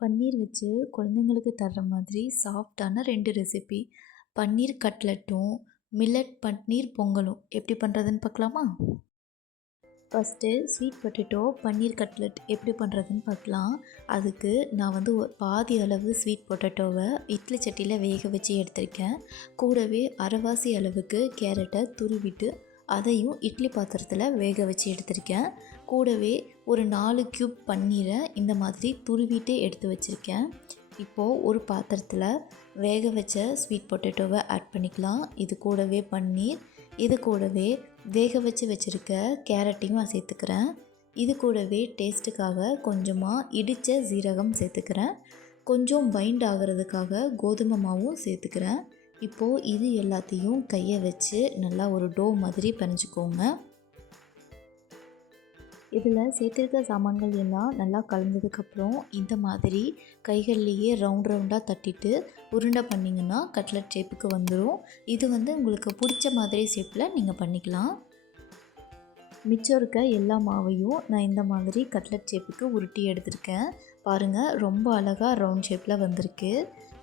பன்னீர் வச்சு குழந்தைங்களுக்கு தர்ற மாதிரி சாஃப்டான 2 ரெசிபி. பன்னீர் கட்லட்டும், மில்லட் பன்னீர் பொங்கலும் எப்படி பண்ணுறதுன்னு பார்க்கலாமா? ஃபஸ்ட்டு ஸ்வீட் பொட்டேட்டோ பன்னீர் கட்லட் எப்படி பண்ணுறதுன்னு பார்க்கலாம். அதுக்கு நான் வந்து பாதி அளவு ஸ்வீட் பொட்டேட்டோவை இட்லி சட்டியில் வேக வச்சு எடுத்திருக்கேன். கூடவே அரைவாசி அளவுக்கு கேரட்டை துருவிட்டு அதையும் இட்லி பாத்திரத்தில் வேக வச்சு எடுத்திருக்கேன். கூடவே ஒரு 4 க்யூப் பன்னீரை இந்த மாதிரி துருவிட்டு எடுத்து வச்சுருக்கேன். இப்போது ஒரு பாத்திரத்தில் வேக வச்ச ஸ்வீட் பொட்டேட்டோவை ஆட் பண்ணிக்கலாம். இது கூடவே பன்னீர், இது கூடவே வேக வச்சு வச்சுருக்க கேரட்டையும் நான் சேர்த்துக்கிறேன். இது கூடவே டேஸ்ட்டுக்காக கொஞ்சமாக இடித்த சீரகம் சேர்த்துக்கிறேன். கொஞ்சம் பைண்ட் ஆகிறதுக்காக கோதுமை மாவும் சேர்த்துக்கிறேன். இப்போது இது எல்லாத்தையும் கையை வச்சு நல்லா ஒரு டோ மாதிரி பிணைஞ்சிக்கோங்க. இதில் சேர்த்துருக்க சாமான்கள் எல்லாம் நல்லா கலந்ததுக்கப்புறம் இந்த மாதிரி கைகள்லேயே ரவுண்டாக தட்டிட்டு உருண்டை பண்ணிங்கன்னா கட்லட் ஷேப்புக்கு வந்துடும். இது வந்து உங்களுக்கு பிடிச்ச மாதிரி ஷேப்பில் நீங்கள் பண்ணிக்கலாம். மிச்சம் இருக்க எல்லா மாவையும் நான் இந்த மாதிரி கட்லட் ஷேப்புக்கு உருட்டி எடுத்திருக்கேன். பாருங்கள், ரொம்ப அழகாக ரவுண்ட் ஷேப்பில் வந்திருக்கு.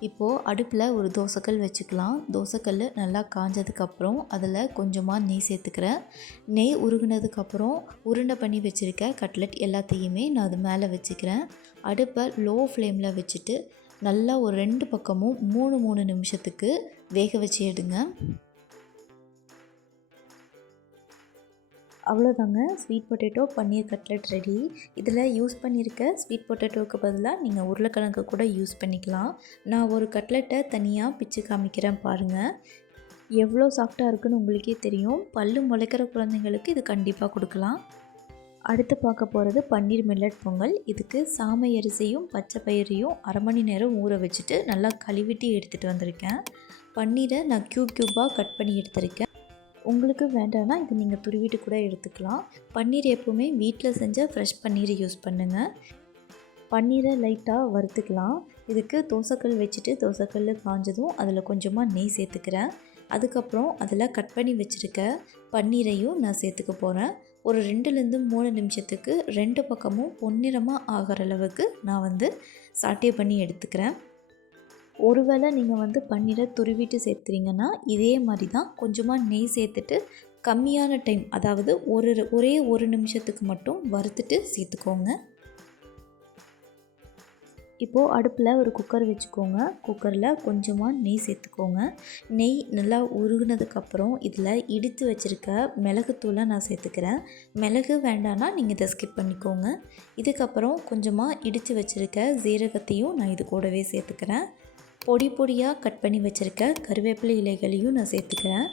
இப்போது அடுப்பில் ஒரு தோசைக்கல் வச்சுக்கலாம். தோசைக்கல் நல்லா காஞ்சதுக்கப்புறம் அதில் கொஞ்சமாக நெய் சேர்த்துக்கிறேன். நெய் உருகுனதுக்கப்புறம் உருண்டை பண்ணி வச்சுருக்க கட்லட் எல்லாத்தையுமே நான் அது மேலே வச்சுக்கிறேன். அடுப்பை லோ ஃப்ளேமில் வச்சுட்டு நல்லா ஒரு 2 பக்கமும் 3 நிமிஷத்துக்கு வேக வச்சு எடுங்க. அவ்வளோதாங்க, ஸ்வீட் பொட்டேட்டோ பன்னீர் கட்லட் ரெடி. இதில் யூஸ் பண்ணியிருக்க ஸ்வீட் பொட்டேட்டோவுக்கு பதிலாக நீங்கள் உருளைக்கிழங்கு கூட யூஸ் பண்ணிக்கலாம். நான் ஒரு கட்லெட்டை தனியாக பிச்சு காமிக்கிறேன் பாருங்கள். எவ்வளோ சாஃப்டாக இருக்குன்னு உங்களுக்கே தெரியும். பல்லு முளைக்கிற குழந்தைங்களுக்கு இது கண்டிப்பாக கொடுக்கலாம். அடுத்து பார்க்க போகிறது பன்னீர் மில்லட் பொங்கல். இதுக்கு சாமை அரிசியும் பச்சை பயிரையும் அரை மணி நேரம் ஊற வச்சுட்டு நல்லா கழுவிட்டு எடுத்துகிட்டு வந்திருக்கேன். பன்னீரை நான் க்யூபாக கட் பண்ணி எடுத்திருக்கேன். உங்களுக்கு வேண்டாம்னா இது நீங்கள் துருவிட்டு கூட எடுத்துக்கலாம். பன்னீர் எப்போவுமே வீட்டில் செஞ்ச ஃப்ரெஷ் பன்னீர் யூஸ் பண்ணுங்கள். பன்னீரை லைட்டாக வறுத்துக்கலாம். இதுக்கு தோசைக்கல் வச்சுட்டு தோசைக்கல் காஞ்சதும் அதில் கொஞ்சமாக நெய் சேர்த்துக்கிறேன். அதுக்கப்புறம் அதில் கட் பண்ணி வச்சுருக்க பன்னீரையும் நான் சேர்த்துக்க போகிறேன். ஒரு 2-3 நிமிஷத்துக்கு 2 பக்கமும் பொன்னிறமாக ஆகிற அளவுக்கு நான் வந்து சாட்டே பண்ணி எடுத்துக்கிறேன். ஒருவேளை நீங்கள் வந்து பன்னீரை துருவிட்டு சேர்த்துறீங்கன்னா இதே மாதிரி தான் கொஞ்சமாக நெய் சேர்த்துட்டு கம்மியான டைம், அதாவது ஒரே ஒரு நிமிஷத்துக்கு மட்டும் வறுத்துட்டு சேர்த்துக்கோங்க. இப்போது அடுப்பில் ஒரு குக்கர் வச்சுக்கோங்க. குக்கரில் கொஞ்சமாக நெய் சேர்த்துக்கோங்க. நெய் நல்லா உருகுனதுக்கப்புறம் இதில் இடித்து வச்சுருக்க மிளகுத்தூளை நான் சேர்த்துக்கிறேன். மிளகு வேண்டான்னா நீங்கள் இதை ஸ்கிப் பண்ணிக்கோங்க. இதுக்கப்புறம் கொஞ்சமாக இடித்து வச்சுருக்க ஜீரகத்தையும் நான் இது கூடவே சேர்த்துக்கிறேன். பொடியாக கட் பண்ணி வச்சுருக்க கருவேப்பிலை இலைகளையும் நான் சேர்த்துக்கிறேன்.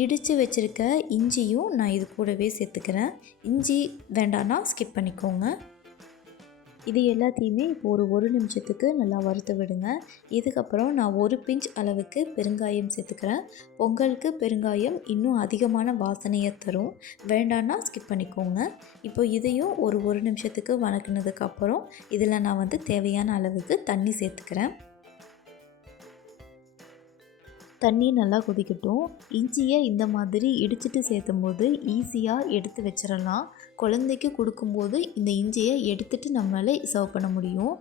இடித்து வச்சுருக்க இஞ்சியும் நான் இது கூடவே சேர்த்துக்கிறேன். இஞ்சி வேண்டான்னா ஸ்கிப் பண்ணிக்கோங்க. இது எல்லாத்தையுமே இப்போ ஒரு நிமிஷத்துக்கு நல்லா வறுத்து விடுங்க. இதுக்கப்புறம் நான் 1 பிஞ்ச் அளவுக்கு பெருங்காயம் சேர்த்துக்கிறேன். பொங்கலுக்கு பெருங்காயம் இன்னும் அதிகமான வாசனையை தரும். வேண்டான்னா ஸ்கிப் பண்ணிக்கோங்க. இப்போ இதையும் ஒரு நிமிஷத்துக்கு வணக்கினதுக்கப்புறம் இதில் நான் வந்து தேவையான அளவுக்கு தண்ணி சேர்த்துக்கிறேன். தண்ணி நல்லா கொதிக்கட்டும். இஞ்சியை இந்த மாதிரி இடிச்சிட்டு சேர்த்தும்போது ஈஸியாக எடுத்து வச்சிடலாம். குழந்தைக்கு கொடுக்கும்போது இந்த இஞ்சியை எடுத்துகிட்டு நம்மளால் சர்வ் பண்ண முடியும்.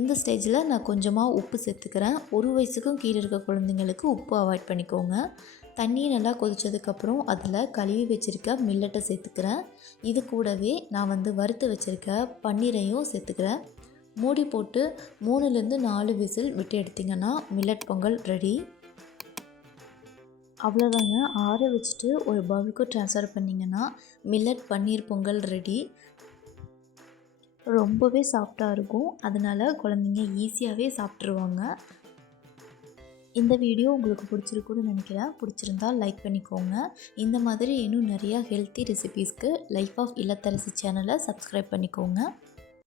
இந்த ஸ்டேஜில் நான் கொஞ்சமாக உப்பு சேர்த்துக்கிறேன். 1 வயசுக்கும் கீழே இருக்க குழந்தைங்களுக்கு உப்பு அவாய்ட் பண்ணிக்கோங்க. தண்ணி நல்லா கொதித்ததுக்கப்புறம் அதில் கழுவி வச்சுருக்க மில்லட்டை சேர்த்துக்கிறேன். இது கூடவே நான் வந்து வறுத்து வச்சுருக்க பன்னீரையும் சேர்த்துக்கிறேன். மூடி போட்டு 3-4 விசில் விட்டு எடுத்திங்கன்னா மில்லட் பொங்கல் ரெடி. அவ்வளோதாங்க, ஆற வச்சுட்டு ஒரு பவுலுக்கு ட்ரான்ஸ்ஃபர் பண்ணிங்கன்னா மில்லட் பன்னீர் பொங்கல் ரெடி. ரொம்பவே சாஃப்டாக இருக்கும். அதனால் குழந்தைங்க ஈஸியாகவே சாப்பிட்ருவாங்க. இந்த வீடியோ உங்களுக்கு பிடிச்சிருக்குன்னு நினைக்கிறேன். பிடிச்சிருந்தால் லைக் பண்ணிக்கோங்க. இந்த மாதிரி இன்னும் நிறையா ஹெல்த்தி ரெசிபீஸ்க்கு லைஃப் ஆஃப் இல்லத்தரசி சேனலை சப்ஸ்கிரைப் பண்ணிக்கோங்க.